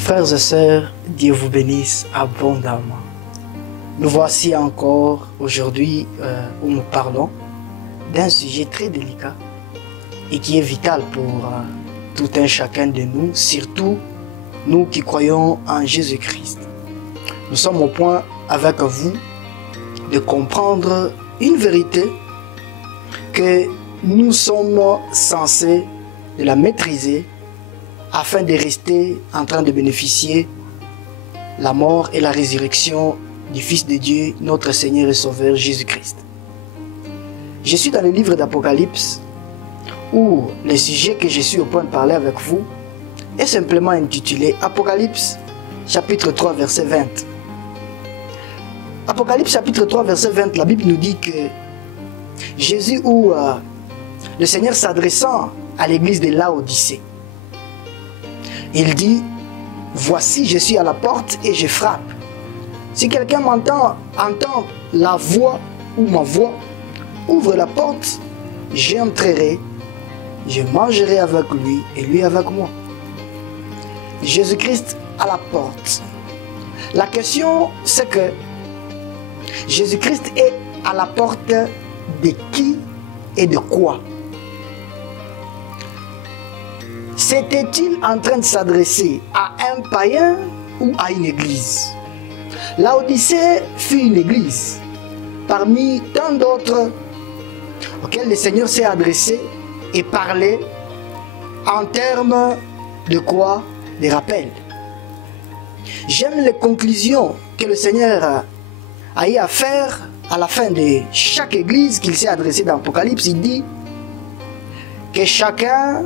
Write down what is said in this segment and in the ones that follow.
Frères et sœurs, Dieu vous bénisse abondamment. Nous voici encore aujourd'hui où nous parlons d'un sujet très délicat et qui est vital pour tout un chacun de nous, surtout nous qui croyons en Jésus-Christ. Nous sommes au point avec vous de comprendre une vérité que nous sommes censés de la maîtriser afin de rester en train de bénéficier la mort et la résurrection du Fils de Dieu, notre Seigneur et Sauveur Jésus-Christ. Je suis dans le livre d'Apocalypse où le sujet que je suis au point de parler avec vous est simplement intitulé Apocalypse chapitre 3 verset 20. Apocalypse chapitre 3 verset 20, la Bible nous dit que Jésus ou le Seigneur s'adressant à l'église de Laodicée, il dit, voici je suis à la porte et je frappe. Si quelqu'un entend la voix ou ma voix, ouvre la porte, j'entrerai, je mangerai avec lui et lui avec moi. Jésus-Christ à la porte. La question c'est que Jésus-Christ est à la porte de qui et de quoi? S'était-il en train de s'adresser à un païen ou à une église? Laodicée fut une église parmi tant d'autres auxquelles le Seigneur s'est adressé et parlé en termes de quoi? Des rappels. J'aime les conclusions que le Seigneur a eu à faire à la fin de chaque église qu'il s'est adressé dans l'Apocalypse. Il dit que chacun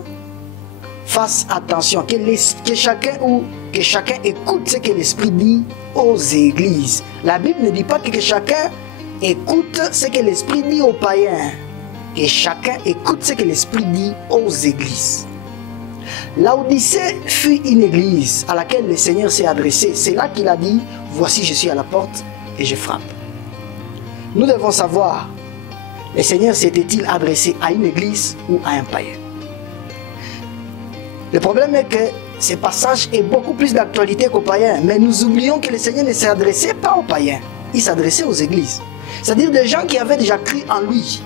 fasse attention, que chacun écoute ce que l'Esprit dit aux églises. La Bible ne dit pas que chacun écoute ce que l'Esprit dit aux païens. Que chacun écoute ce que l'Esprit dit aux églises. Laodicée fut une église à laquelle le Seigneur s'est adressé. C'est là qu'il a dit, voici je suis à la porte et je frappe. Nous devons savoir, le Seigneur s'était-il adressé à une église ou à un païen? Le problème est que ce passage est beaucoup plus d'actualité qu'aux païens. Mais nous oublions que le Seigneur ne s'adressait pas aux païens. Il s'adressait aux églises. C'est-à-dire des gens qui avaient déjà cru en lui.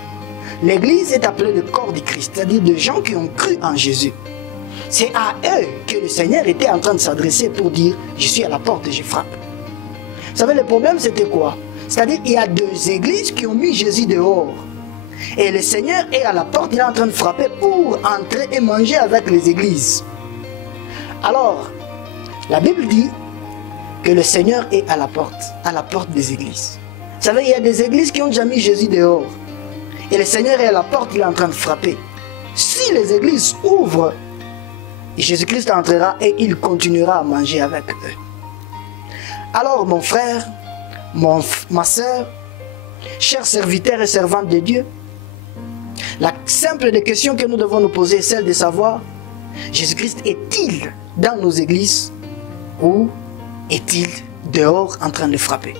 L'église est appelée le corps du Christ. C'est-à-dire des gens qui ont cru en Jésus. C'est à eux que le Seigneur était en train de s'adresser pour dire, je suis à la porte et je frappe. Vous savez, le problème c'était quoi? C'est-à-dire qu'il y a deux églises qui ont mis Jésus dehors. Et le Seigneur est à la porte, il est en train de frapper pour entrer et manger avec les églises. Alors, la Bible dit que le Seigneur est à la porte des églises. Vous savez, il y a des églises qui ont déjà mis Jésus dehors. Et le Seigneur est à la porte, il est en train de frapper. Si les églises ouvrent, Jésus-Christ entrera et il continuera à manger avec eux. Alors, mon frère, ma soeur, chers serviteurs et servantes de Dieu, la simple des questions que nous devons nous poser est celle de savoir, Jésus-Christ est-il dans nos églises ou est-il dehors en train de frapper?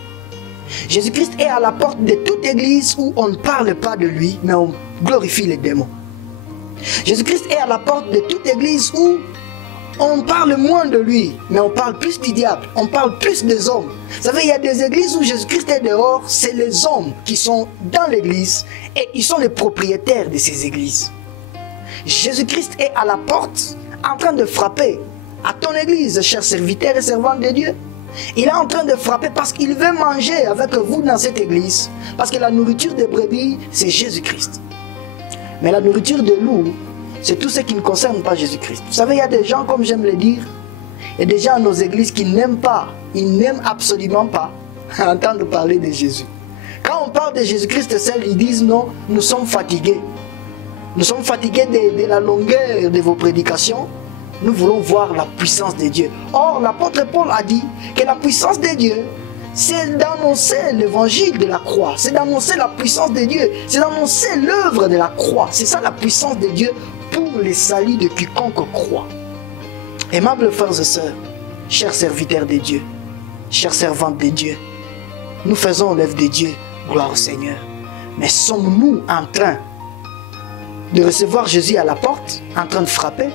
Jésus-Christ est à la porte de toute église où on ne parle pas de lui, mais on glorifie les démons. Jésus-Christ est à la porte de toute église où on parle moins de lui, mais on parle plus du diable, on parle plus des hommes. Vous savez, il y a des églises où Jésus-Christ est dehors, c'est les hommes qui sont dans l'église et ils sont les propriétaires de ces églises. Jésus-Christ est à la porte en train de frapper à ton église, chers serviteurs et servantes de Dieu. Il est en train de frapper parce qu'il veut manger avec vous dans cette église. Parce que la nourriture des brebis, c'est Jésus-Christ. Mais la nourriture de loup, c'est tout ce qui ne concerne pas Jésus-Christ. Vous savez, il y a des gens, comme j'aime le dire, il y a des gens dans nos églises qui n'aiment pas, ils n'aiment absolument pas entendre parler de Jésus. Quand on parle de Jésus-Christ, ils disent non, nous sommes fatigués. Nous sommes fatigués de la longueur de vos prédications. Nous voulons voir la puissance de Dieu. Or, l'apôtre Paul a dit que la puissance de Dieu, c'est d'annoncer l'évangile de la croix. C'est d'annoncer la puissance de Dieu. C'est d'annoncer l'œuvre de la croix. C'est ça la puissance de Dieu pour le salut de quiconque croit. Aimables frères et sœurs, chers serviteurs de Dieu, chers servantes de Dieu, nous faisons l'œuvre de Dieu, gloire au Seigneur. Mais sommes-nous en train de recevoir Jésus à la porte, en train de frapper,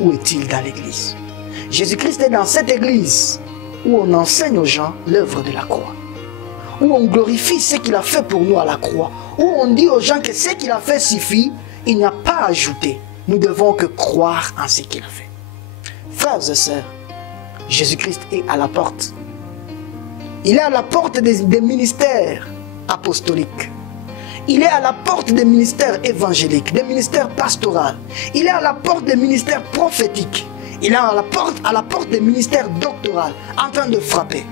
ou est-il dans l'église? Jésus-Christ est dans cette église où on enseigne aux gens l'œuvre de la croix. Où on glorifie ce qu'il a fait pour nous à la croix. Où on dit aux gens que ce qu'il a fait suffit, il n'y a pas à ajouter. Nous devons que croire en ce qu'il a fait. Frères et sœurs, Jésus-Christ est à la porte. Il est à la porte des ministères apostoliques. Il est à la porte des ministères évangéliques, des ministères pastoraux. Il est à la porte des ministères prophétiques. Il est à la porte des ministères doctoraux, en train de frapper.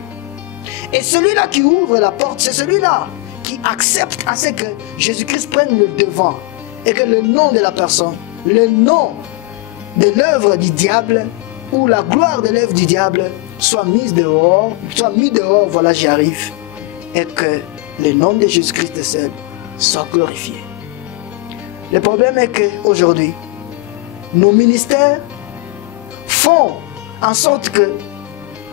Et celui-là qui ouvre la porte, c'est celui-là qui accepte à ce que Jésus-Christ prenne le devant et que le nom de la personne, le nom de l'œuvre du diable ou la gloire de l'œuvre du diable soit mise dehors, soit mis dehors, voilà j'y arrive, et que le nom de Jésus-Christ seul soit glorifié. Le problème est qu'aujourd'hui, nos ministères font en sorte que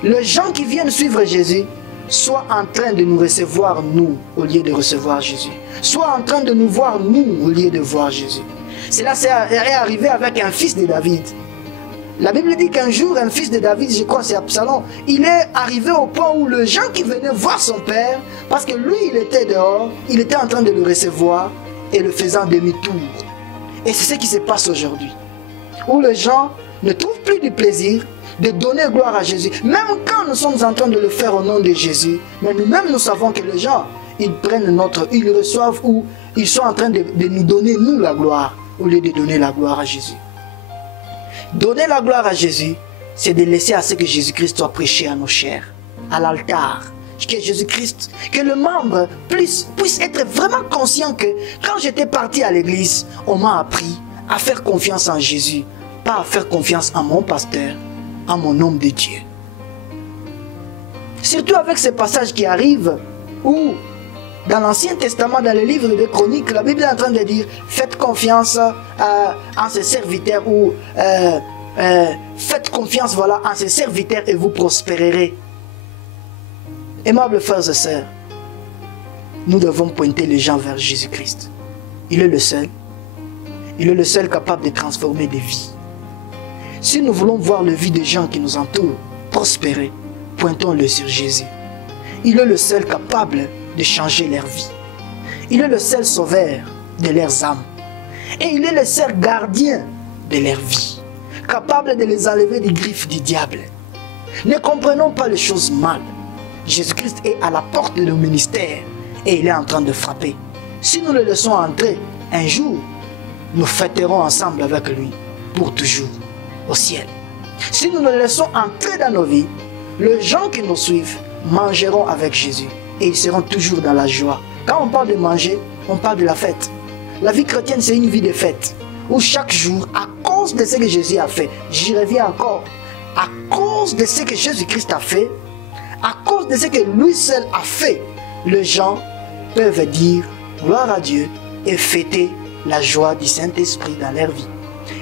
les gens qui viennent suivre Jésus soient en train de nous recevoir nous au lieu de recevoir Jésus. Soient en train de nous voir nous au lieu de voir Jésus. Cela est arrivé avec un fils de David. La Bible dit qu'un jour, un fils de David, je crois c'est Absalom, il est arrivé au point où les gens qui venaient voir son père, parce que lui il était dehors, il était en train de le recevoir et le faisant demi-tour. Et c'est ce qui se passe aujourd'hui. Où les gens ne trouvent plus du plaisir de donner gloire à Jésus. Même quand nous sommes en train de le faire au nom de Jésus, mais nous-mêmes nous savons que les gens, ils prennent ils reçoivent ou ils sont en train de nous donner nous la gloire, au lieu de donner la gloire à Jésus. Donner la gloire à Jésus, c'est de laisser à ce que Jésus-Christ soit prêché à nos chairs, à l'altar. Que Jésus-Christ, que le membre puisse être vraiment conscient que quand j'étais parti à l'église, on m'a appris à faire confiance en Jésus, pas à faire confiance en mon pasteur, en mon homme de Dieu. Surtout avec ces passages qui arrivent où dans l'Ancien Testament, dans le livre des Chroniques, la Bible est en train de dire faites confiance en ses serviteurs ou faites confiance voilà, en ses serviteurs et vous prospérerez. Aimables frères et sœurs, nous devons pointer les gens vers Jésus-Christ. Il est le seul. Il est le seul capable de transformer des vies. Si nous voulons voir la vie des gens qui nous entourent prospérer, pointons-le sur Jésus. Il est le seul capable de changer leur vie. Il est le seul sauveur de leurs âmes. Et il est le seul gardien de leur vie, capable de les enlever des griffes du diable. Ne comprenons pas les choses mal. Jésus-Christ est à la porte de nos ministères et il est en train de frapper. Si nous le laissons entrer, un jour, nous fêterons ensemble avec lui pour toujours au ciel. Si nous le laissons entrer dans nos vies, les gens qui nous suivent mangeront avec Jésus et ils seront toujours dans la joie. Quand on parle de manger, on parle de la fête. La vie chrétienne, c'est une vie de fête où chaque jour, à cause de ce que Jésus a fait, j'y reviens encore, à cause de ce que Jésus-Christ a fait, à cause de ce que lui seul a fait, les gens peuvent dire gloire à Dieu et fêter la joie du Saint-Esprit dans leur vie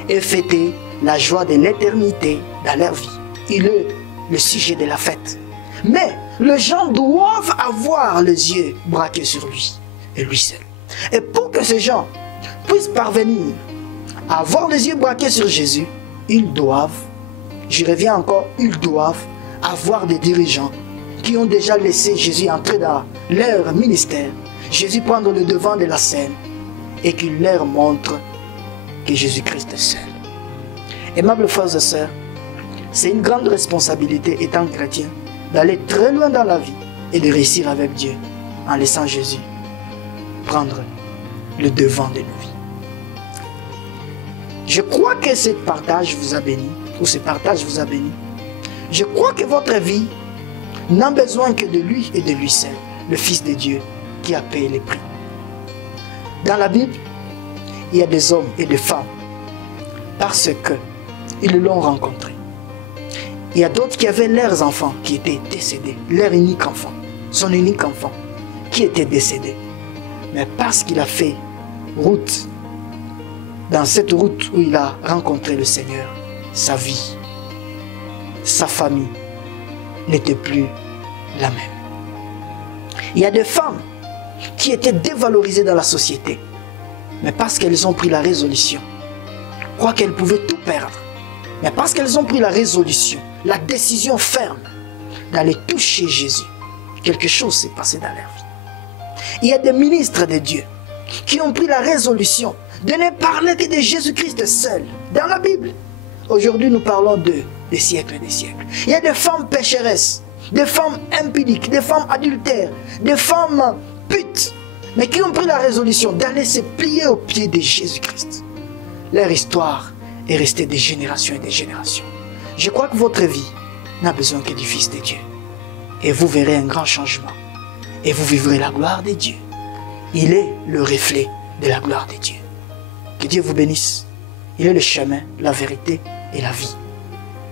et fêter la joie de l'éternité dans leur vie. Il est le sujet de la fête. Mais les gens doivent avoir les yeux braqués sur lui et lui seul. Et pour que ces gens puissent parvenir à avoir les yeux braqués sur Jésus, ils doivent, j'y reviens encore, ils doivent avoir des dirigeants qui ont déjà laissé Jésus entrer dans leur ministère, Jésus prendre le devant de la scène et qu'il leur montre que Jésus-Christ est seul. Aimables frères et sœurs, c'est une grande responsabilité étant chrétien d'aller très loin dans la vie et de réussir avec Dieu en laissant Jésus prendre le devant de nos vies. Je crois que ce partage vous a béni, ou ce partage vous a béni. Je crois que votre vie n'a besoin que de lui et de lui seul, le Fils de Dieu qui a payé les prix. Dans la Bible, il y a des hommes et des femmes parce qu'ils l'ont rencontré. Il y a d'autres qui avaient leurs enfants qui étaient décédés, leur unique enfant, son unique enfant qui était décédé. Mais parce qu'il a fait route, dans cette route où il a rencontré le Seigneur, sa vie, sa famille n'était plus la même. Il y a des femmes qui étaient dévalorisées dans la société, mais parce qu'elles ont pris la résolution, croient qu'elles pouvaient tout perdre, mais parce qu'elles ont pris la résolution la décision ferme d'aller toucher Jésus, quelque chose s'est passé dans leur vie. Il y a des ministres de Dieu qui ont pris la résolution de ne parler que de Jésus-Christ seul dans la Bible. Aujourd'hui, nous parlons des siècles et des siècles. Il y a des femmes pécheresses, des femmes impudiques, des femmes adultères, des femmes putes, mais qui ont pris la résolution d'aller se plier aux pieds de Jésus-Christ. Leur histoire est restée des générations et des générations. Je crois que votre vie n'a besoin que du Fils de Dieu. Et vous verrez un grand changement. Et vous vivrez la gloire de Dieu. Il est le reflet de la gloire de Dieu. Que Dieu vous bénisse. Il est le chemin, la vérité et la vie.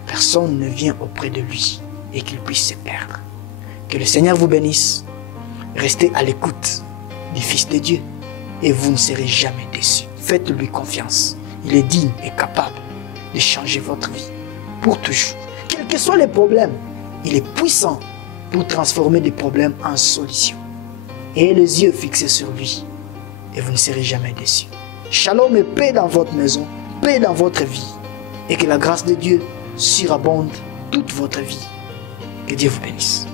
Personne ne vient auprès de lui et qu'il puisse se perdre. Que le Seigneur vous bénisse. Restez à l'écoute du Fils de Dieu et vous ne serez jamais déçus. Faites-lui confiance. Il est digne et capable de changer votre vie pour toujours. Quels que soient les problèmes, il est puissant pour transformer des problèmes en solutions. Et les yeux fixés sur lui et vous ne serez jamais déçus. Shalom et paix dans votre maison, paix dans votre vie et que la grâce de Dieu surabonde toute votre vie. Que Dieu vous bénisse.